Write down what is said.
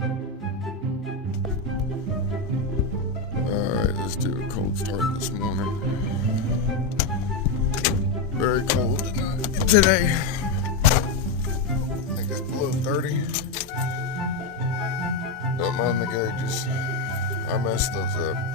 Alright, let's do a cold start this morning. Very cold today. I think it's below 30. Don't mind the gauges. I messed those up.